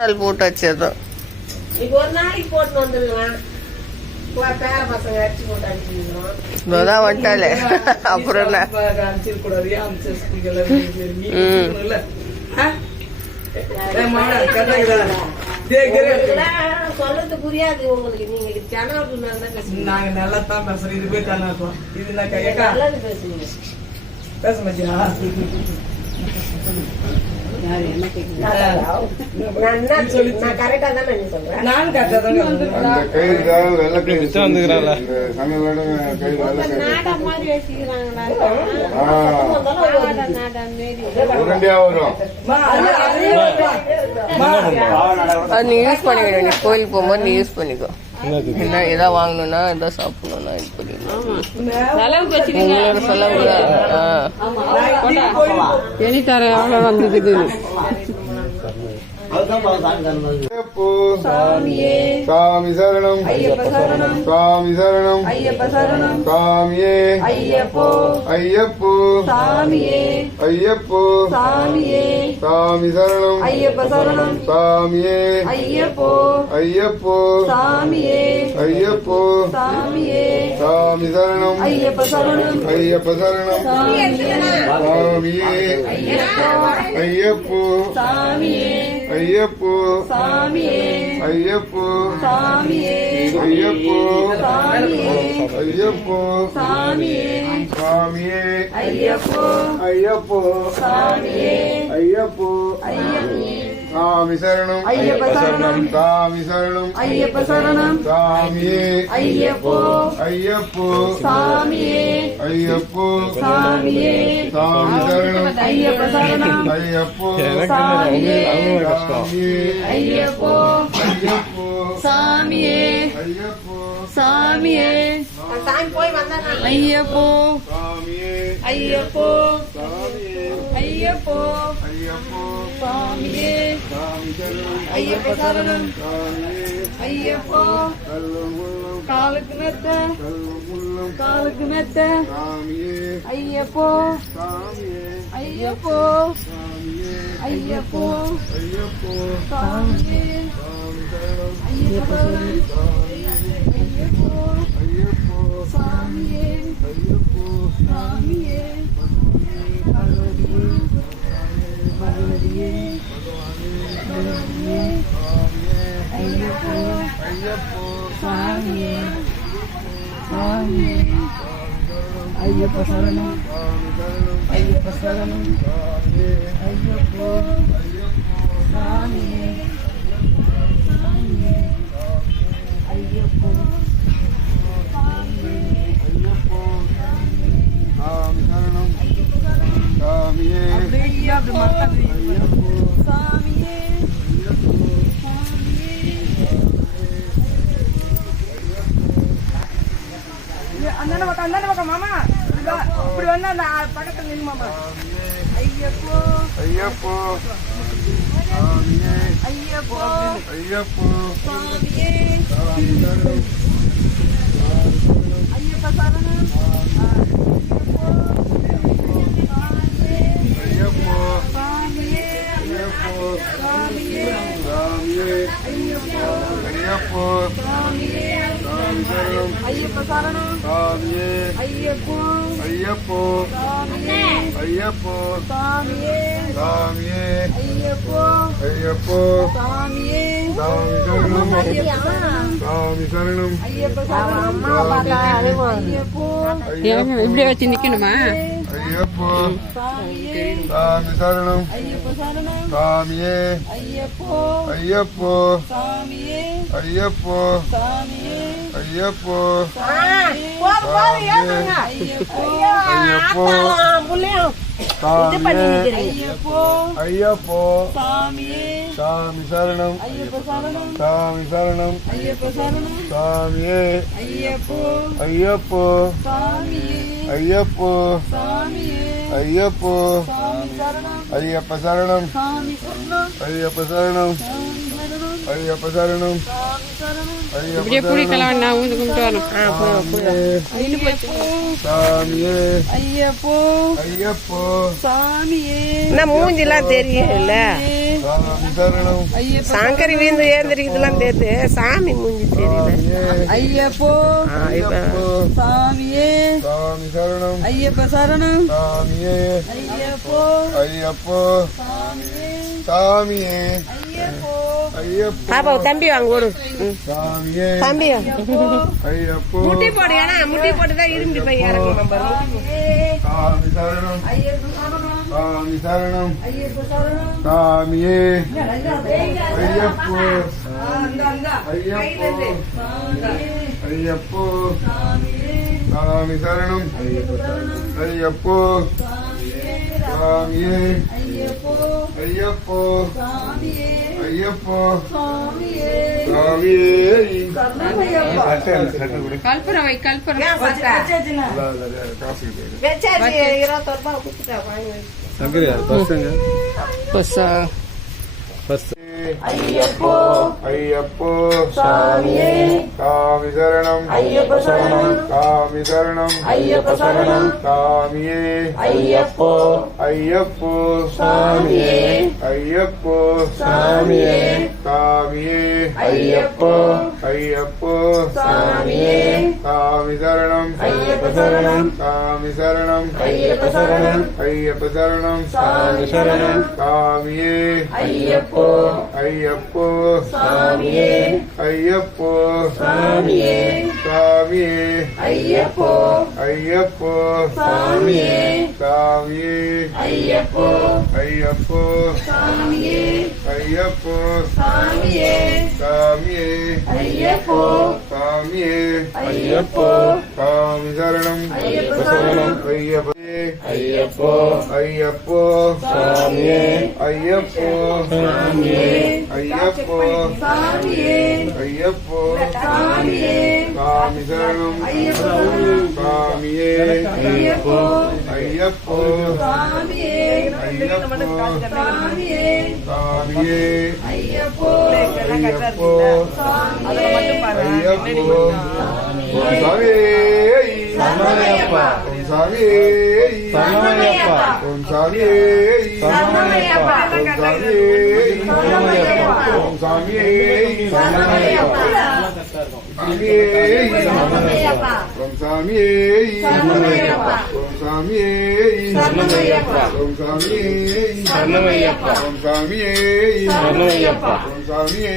போட்டு வச்சதும் ஒரு நாளைக்கு போட்டு வந்துடலாம். பேர பசங்க அடிச்சு போட்டு அடிச்சுக்கலாம். வந்துட்டாலே அப்புறம் என்ன சொல்றது புரியாது உங்களுக்கு. நீங்க நாங்க நல்லா தான் பேசுறோம். இது போய் தானே இது நல்லது பேசுவீங்க. பேச மாட்டியா? நீ யூஸ் பண்ணிக்க. நீ கோயிலுக்கு போகும்போது நீ யூஸ் பண்ணிக்கோ. என்ன எதாவது வாங்கணும்னா எதாவது சாப்பிடணும்னா இது பண்ணிக்கலாம். செலவு எலி தர எவ்வளோ வந்துக்குது. சாமி சரணம் சாமி சரணம் சாமியே ஐயப்போ சாமி சரணம் சாமியே ஐயப்போ சாமி சரணம் ஐயப்ப சரணம் சாமியே ஐயப்போ ஐயப்போ ஐயப்போ ஐயப்போ ஐயப்போ சாமியே ஐயப்போ ஐயப்போ சாமி சரணம் ஐயப்ப சரணம் சாமி சரணம் ஐயப்ப சரணம் சாமியே ஐயப்போ சாமியே ஐயப்போ சாமி சரணம் ஐயப்ப சரணம் ஐயப்போ சாமியே ஐயப்போ சாமியே சாமியே சாமி போய் வந்தா ஐயப்போ ஐயப்போ ஐயப்போ சாமியே ஐயப்ப சரணம் ஐயப்போ காலுக்கு மெத்த ஐயப்போ ஐயப்போ ஐயப்போ சாமியே ஐயப்ப சாமியே சாமியே பகவதியே ஐயப்போ சாமியே ஐயப்ப சரணம் ஐயப்ப சரணம் ஐயப்போ சாமியே ஐயப்போ அந்த பக்கம் மாமா இப்படி வந்து அந்த பக்கத்துல நின்று மாமா ஐயப்போ ஐயப்போ ஐயப்போ சாமியே ஐயப்ப சரணம் ஐயப்போ சாமியே ஐயப்போ ஐயப்ப சரணம் சாமியே ஐயப்போ சாமியே ஐயப்போ சாமியே சாமி சரணம் ஐயப்ப சரணம் ஐயப்போ இப்படி வச்சு நிக்கணுமா? ஐயப்போ சாமி சரணம் ஐயப்ப சரணம் சாமியே ஐயப்போ சாமியே ஐயப்போ ஐயப்போ ஐயப்போ சாமி சரணம் சாமி சரணம் சாமியே ஐயப்போ ஐயப்போ ஐயப்போ ஐயப்ப சரணம் ஐயப்ப சரணம் ஐயப்ப சரணம் இப்படியே குடிக்கலாம். நான் ஊந்து கும்பிட்டு வரணும். சாமியே ஐயப்போ ஐயப்போ சாமியே என்ன மூஞ்சிலாம் தெரியல. சாமி சரணம் சங்கரி வீந்து ஏந்திரிக்கிறதுலாம் தெரியுது சாமி மூஞ்சி தெரியல ஐயப்போ சாமியே சாமி சரணம் ஐயப்ப சரணம் சாமியே ஐயப்போ ஐயப்போ சாமியே ஐயப்போ பாப்பா தம்பி வாங்க ஒரு சாமியே தம்பி ஐயப்போ முட்டி போடு ஏன்னா முட்டி போட்டுதான் இரும்பி போய் இறங்கணும் சாமி சரணம் சாமி சரணம் சாமியே ஐயப்போ ஐயப்போ ஐயப்போ சாமி சரணம் ஐயப்போ சாமியே ஐயப்போ ஐயப்போ சாமியே கல்பனை வை கல்பனை வச்சாச்சு 21 ரூபாய் கொடுத்துட்டா வாங்கி பஸ்ஸா ஐயப்போ ஐயப்போ சாமியே சாமி சரணம் ஐயப்ப சரணம் சாமி சரணம் ஐயப்ப சரணம் சாமியே ஐயப்போ ஐயப்போ சாமியே ஐயப்போ சாமியே சாமியே ஐயப்போ ஐயப்போ சாமியே சாமி சரணம் ஐயப்ப சரணம் சாமி சரணம் ஐயப்ப சரணம் ஐயப்ப சரணம் சாமி சரணம் சாமியே ஐயப்போ ஐயப்போ சாமியே ஐயப்போ சாமியே சாமியே ஐயப்போ ஐயப்போ சாமியே சாமியே ஐயப்போ ஐயப்போ சாமியே ஐயப்போ சாமியே சாமியே ஐயப்போ சாமியே ஐயப்போ சாமி சரணம் ஐயப்ப சரணம் ஐயப்போ ஐயப்போ ஐயப்போ சாமியே ஐயப்போ சாமியே ஐயப்போ சாமியே ஐயப்போ சாமியே சாமி சரணம் சாமியே ஐயப்போ ஐயப்போ சாமியே ஐயப்போ சாமியே சாமியே ஐயப்போ ஐயப்போ ஐயப்போ சாமியே சரணமையப்பா ஓம் சாமியே சரணமையப்பா ஓம் சாமியே சரணமையப்பா ஓம் சாமியே சரணமையப்பா ஓம் சாமியே சரணமையப்பா ஓம் சாமியே சரணமையப்பா ஓம் சாமியே சரணமையப்பா ஓம் சாமியே சரணமையப்பா ஓம் சாமியே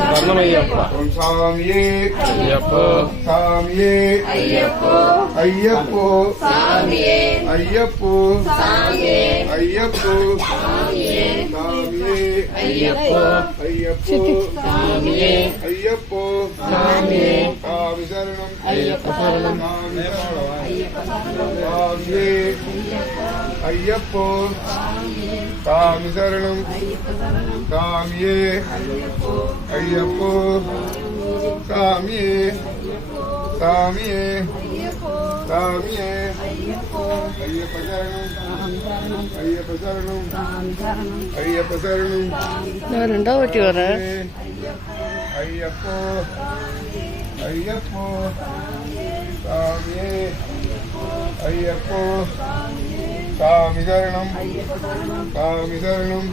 சரணமையப்பா ஓம் சாமியே ஐயப்போ சாமியே ஐயப்போ ஐயப்போ சாமியே ஐயப்போ சாமியே ஐயப்போ சாமியே சாமியே ஐயப்போ ஐயப்போ சாமியே ஐயப்போ சாமியே சாமி சரணம் ஐயப்ப சரணம் சாமி சரணம் ஐயப்ப சரணம் சாமியே ஐயப்போ சாமி சரணம் சாமியே ஐயப்போ சாமியே சாமியே சாமியே ஐயப்ப சரணம் ஐயப்ப சரணம் ஐயப்ப சரணம் நான் ரெண்டாவது வாட்டி வரேன் ஐயப்போ ஐயப்போ சாமியே ஐயப்போ சாமி சரணம் சாமி சரணம்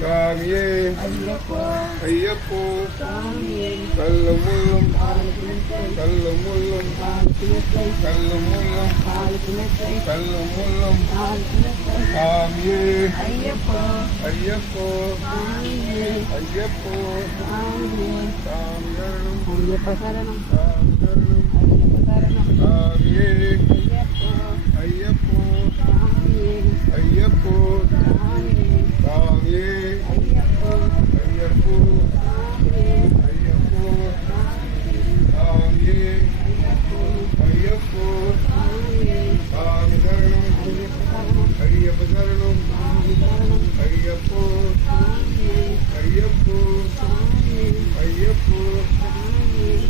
சாமியே ஐயப்போ கல்லும் முள்ளும் கல்லும் முள்ளும் கல்லும் முள்ளும் கல்லும் முள்ளும் சாமியே ஐயப்போ ஐயப்போ சாமி சரணம் ஐயப்ப சரணம் சாமியே ஐயப்போ ஐயப்போ சாமியே ஐயப்போ ஐயப்போ சாமியே ஐயப்போ சாமி சரணம் ஐயப்ப சரணம் ஐயப்போ ஐயப்போ ஐயப்போ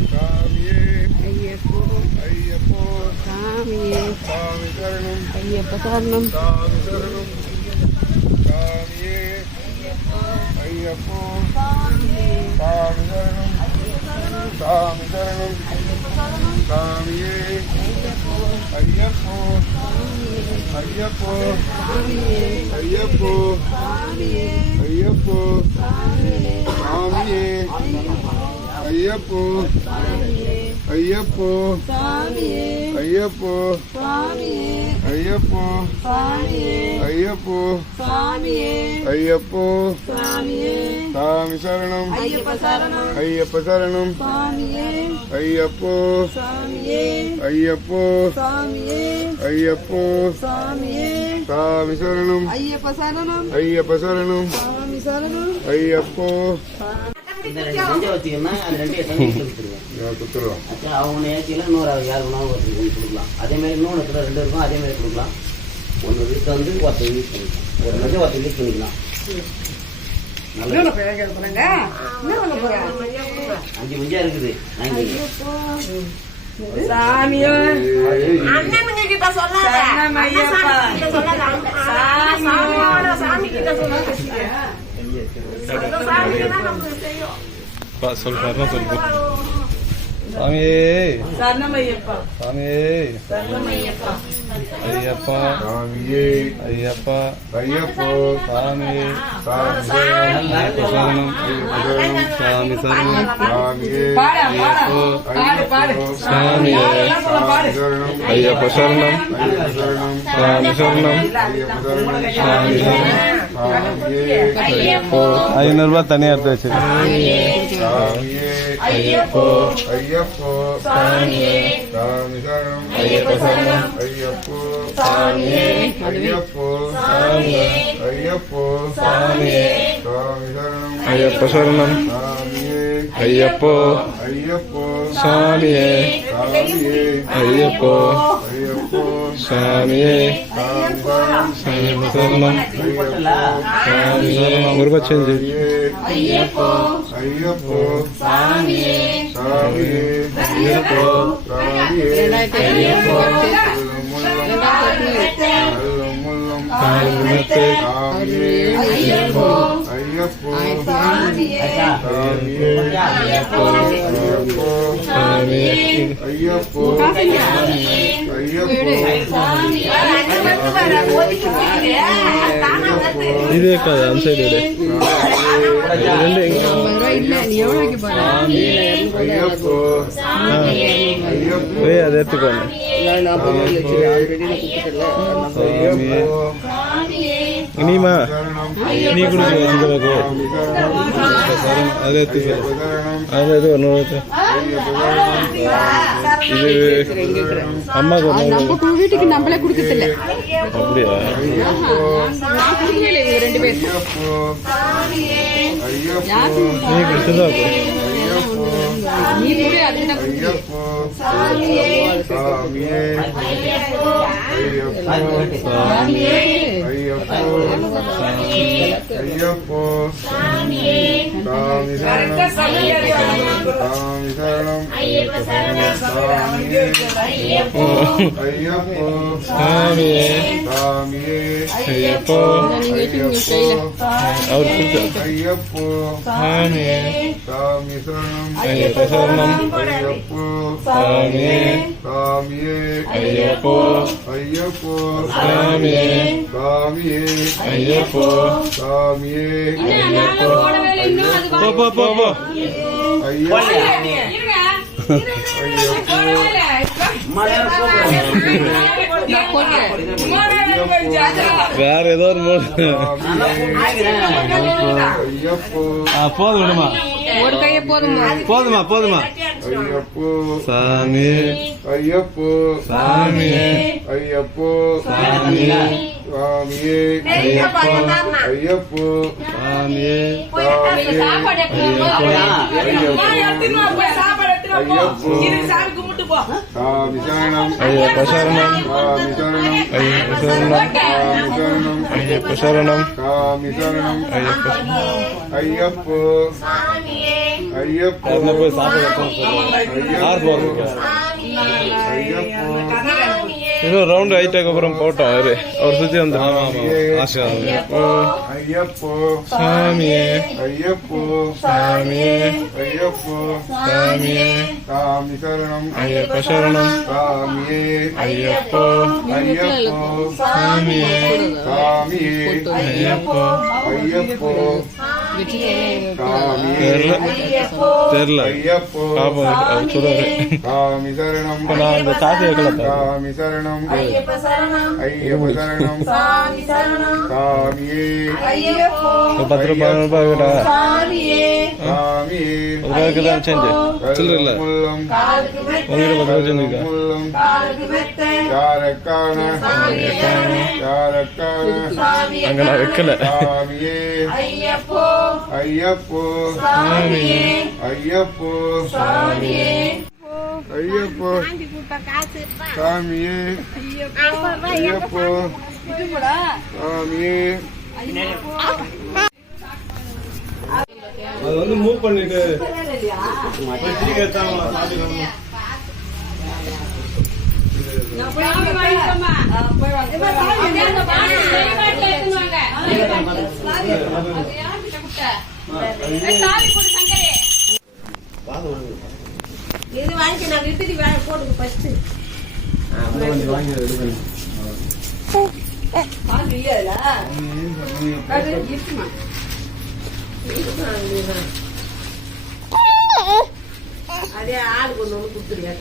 சாமியே ஐயப்போ ஐயப்போ சாமியே சாமி சரணம் ஐயப்ப சரணம் சாமி சரணம் சாமியே ஐயப்போ சாமி சரணம் சாமி சரணம் சாமியே ஐயப்போ ஐயப்போ ஐயப்போ ஐயப்போ சாமியே ஐயப்போ ஐயப்போ ஐயப்போ ஐயப்போ ஐயப்போ ஐயப்போ சாமி சரணம் ஐயப்ப சரணம் ஐயப்போ ஐயப்போ ஐயப்போ சாமி சரணம் ஐயப்ப சரணம் ஐயப்போ இந்த ரெண்டு நெஞ்சை வச்சுக்கணும்னா அந்த ரெண்டு கொடுத்துருவோம். அவங்க ஏற்றியில் இன்னொரு யார் வேணாலும் ஒருத்தருக்கு கொடுக்கலாம். அதேமாதிரி இன்னொன்று இடத்துல ரெண்டு இருக்கும், அதேமாதிரி கொடுக்கலாம். ஒன்று வீட்டில் வந்து ஒருத்தர் யூஸ் பண்ணிக்கலாம், ஒரு நெஞ்சை ஒருத்தர் யூஸ் பண்ணிக்கலாம். அஞ்சு மஞ்சா இருக்குது. அண்ணனுங்க கிட்ட சொல்லாத, சாமி கிட்ட சொல்லாத. சொல்றாருன்னா சொல்லு. சாமியே சரணமையப்பா சாமியே சரணமையப்பா ஐயப்பா சாமியே ஐயப்பா ஐயப்போ சாமியே சாமி சரணம் சாமி சரணம் சாமியே சாமியே ஐயப்ப சரணம் சாமி சரணம் சாமி ஐயப்போ 500 ரூபாய் தனியா எடுத்து வச்சு ஐயப்போ ஐயப்போ சாமியே சாமி சரணம் ஐயப்ப சரணம் ஐயப்போ சாமியே ஐயப்போ சாமியே ஐயப்போ சாமியே சாமி சரணம் ஐயப்ப சரணம் சாமியே ஐயப்போ ஐயப்போ சாமியே சாமியே ஐயப்போ ஐயப்போ சாமியே சாமி சரணம் சாமி சரணம் ஒரு பச்சை ஐயப்போ ஐயப்போ சாமியே சாமியே ஐயப்போ சாமியே ஐயப்போ ஐயப்போ ஐயப்போ சாமியே ஐயப்போ சாமியே ஐயப்போ இதே காது அந்த சைடு அதை எடுத்துக்கோங்க இனிமா நீ கொடுக்க அந்த பக்கம் அதை எடுத்துக்கோ அது எது ஒன்று இது அம்மாக்கு நம்ம வீட்டுக்கு நம்மளே கொடுக்கல. அப்படியா ரெண்டு பேர் நீ கொடுத்துதான் நீ கூட அதுதான் ஐயப்போ சாமி சரணம் ஐயப்ப சரணம் ஐயப்போ சாமியே சாமியே ஐயப்போ அவர் ஐயப்போ சாமியே சாமி சரணம் ஐயப்ப சரணம் ஐயப்போ சாமியே சாமியே ஐயப்போ ஐயப்போ சாமியே சாமியே ஐயப்போ சாமியே ஐயப்போ போ போ போ ஐயப்போ வேற ஏதோ ஒரு போதும் விடுமா ஒரு கையை போதுமா போதுமா போதுமா ஐயப்போ சாமி ஐயப்போ சாமியே ஐயப்போ சாமியே சாமியே ஐயப்போ ஐயப்போ சாமியே ஐயப்போ சாமி சரணம் ஐயப்ப சரணம் சாமி சரணம் ஐயப்ப சரணம் ஐயப்ப சரணம் சாமி சரணம் ஐயப்போ ஐயப்போ போய் சாப்பிட ஐயப்போ ஐயப்போ இன்னும் ரவுண்ட் ஆயிட்டாக்கு அப்புறம் போட்டோம் அவர் சுத்தி வந்து ஐயப்போ சாமியே ஐயப்போ சாமியே ஐயப்போ சாமியே சாமி சரணம் ஐயப்ப சரணம் சாமியே ஐயப்போ ஐயப்போ சாமியே சாமியே ஐயப்போ ஐயப்போ சாமியே தெரியல ஐயப்போ பாப்போம் அவர் சொல்றாரு சாமி சரணம் இப்ப நான் இந்த காசு வைக்கல சாமி சரணம் ஐயப்ப சரணம் ஐயப்ப சரணம் சாமி சரணம் சாமியே ஐயப்போ ஒரு 10 ரூபாய் 15 ரூபாய் விடா சாமியே சாமியே ரூபாய்க்கு தான் சேஞ்சு சில்லற இல்ல முல்லம் காலுக்கு மெத்தை உங்ககிட்ட 10 ரூபாய் சேஞ்சுக்கா முல்லம் காலுக்கு மெத்தை யாரக்கான சாமியே யாரக்கான சாமியே அங்க நான் வைக்கல சாமியே ஐயப்போ ஐயப்போ சாமியே ஐயப்போ சாமியே ஐயப்போ சாமியே ஐயப்போ சாமியே அது வந்து மூவ் பண்ணிட்டு இது வாங்கி நான் விட்டுட்டு போடுங்க ஃபர்ஸ்ட் அதே ஆளுக்கு ஒண்ணு கொடுத்துருங்க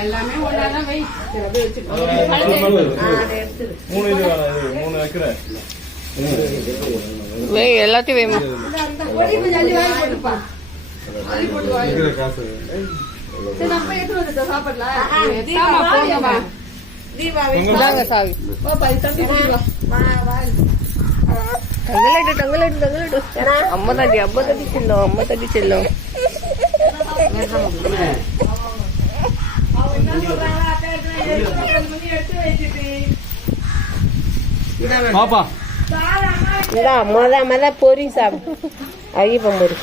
எல்லாமே ஒன்னாதான் வை 3 இது வேணாம் 3 வைக்கிறேன் எல்லாத்தையும் வேமா காசு இதாங்க சாவி தங்கலட்டு அம்மா தட்டி செல்லும் பாப்பா மொத பொரி சாப்பிடு ஐயப்பன் பொரி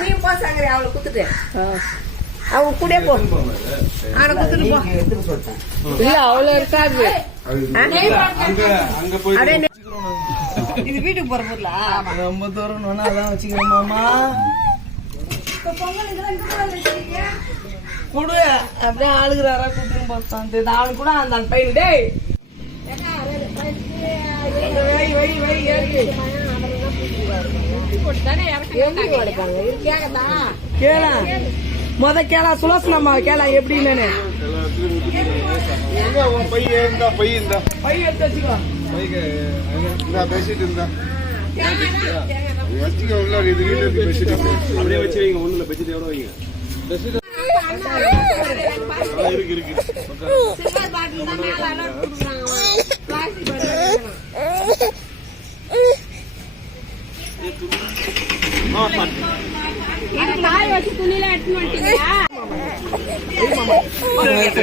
நீ போ சங்கரி அவளை குத்துட்டு அவங்க கூட போ அவனை குத்துட்டு போ இல்ல அவ்வளவு இருக்காது அங்க போய் இது வீட்டுக்கு போற பொருளா ரொம்ப தூரம் அதான் வச்சுக்கிறேன் மாமா குடு அப்படியே ஆளுகிறாரா கூட்டிட்டு போட்டான் அவனு கூட அந்த பையன் டேய் முத கேளா சுலோசனம்மா கேளா எப்படின்னு பை எடுத்து வச்சுக்கோ பேசிட்டு இருந்தா வச்சுக்க உள்ள இது பெட்ஷீட் அப்படியே வச்சு வைங்க ஒண்ணுல பெட்ஷீட் எவ்வளவு வைங்க இருக்கு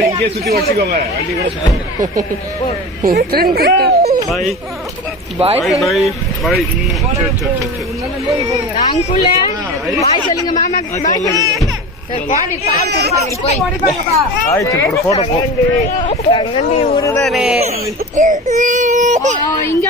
இங்கே சுத்தி வச்சுக்கோங்க வண்டி கூட பாய் பாய் பாய் பாய் பாய் சொல்லுங்க மாமா போட்டோ போ தங்கண்டி ஊருதானே இங்க